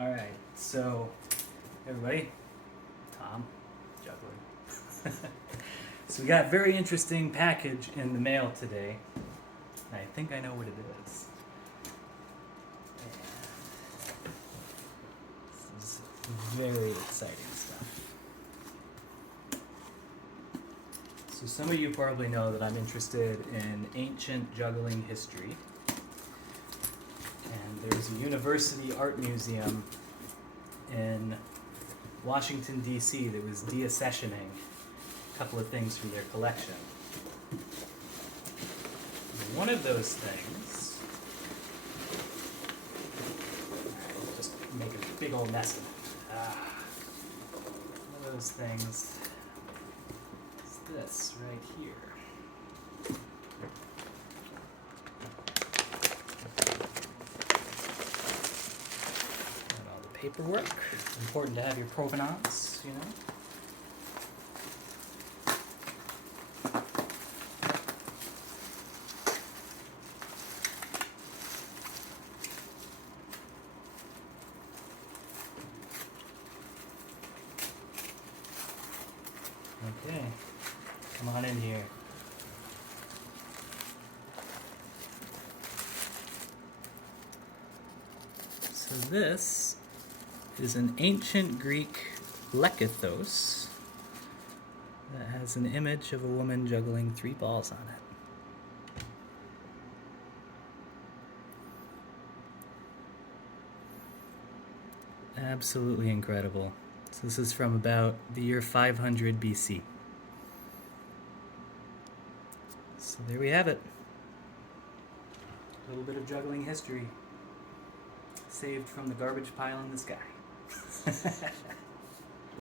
All right, so everybody, Thom, juggling. So we got a very interesting package in the mail today. I think I know what it is. And this is very exciting stuff. So some of you probably know that I'm interested in ancient juggling history. And there's a university art museum in Washington, D.C. that was deaccessioning a couple of things from their collection. One of those things, I'll just make a big old mess of it. One of those things is this right here. Paperwork. Important to have your provenance, you know. Okay, come on in here. So this is an ancient Greek Lekythos that has an image of a woman juggling 3 balls on it. Absolutely incredible. So this is from about the year 500 BC. So there we have it. A little bit of juggling history saved from the garbage pile in the sky.